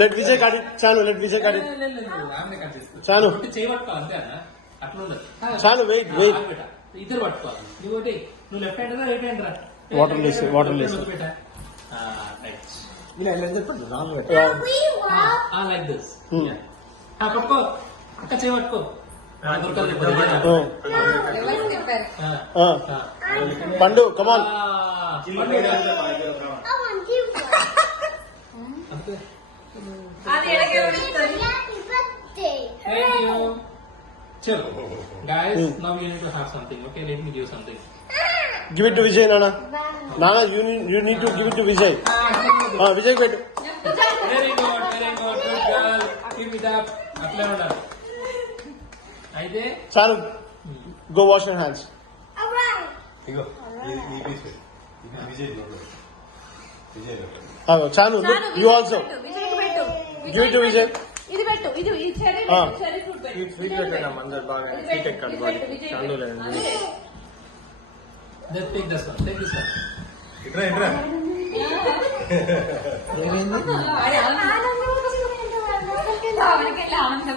Let Vijay cut it. చాలు let Vijay cut it. చాలు చాలు వెయిట్ వెయిట్. ఇద్దరు పట్టుకోవాలి. నువ్వు లెఫ్ట్ హ్యాండ్ రా రైట్ హ్యాండ్ రా. Water less like this. పట్టుకో అక్క చేయి పట్టుకో. పండు కమాన్. Chill. Guys, now you need to have something. Okay, let me give something. Give it to Vijay, Nana. Nana, you need to give it to Vijay. Vijay, wait. Very good, good girl. Keep it up. Apply order. Aide. Chalu, go wash your hands. Alright. Go. Vijay. Chanu, you also. Give it to Vijay. ఇది పెట్టు. ఇది cherry fruit పెట్టు. Sweet పెట్టండి అందరు బాగా. Sweet ఎక్కాలి body. చాలు లేదు. Then take this one. Take this one. Itra. ఏమైంది? ఆనందం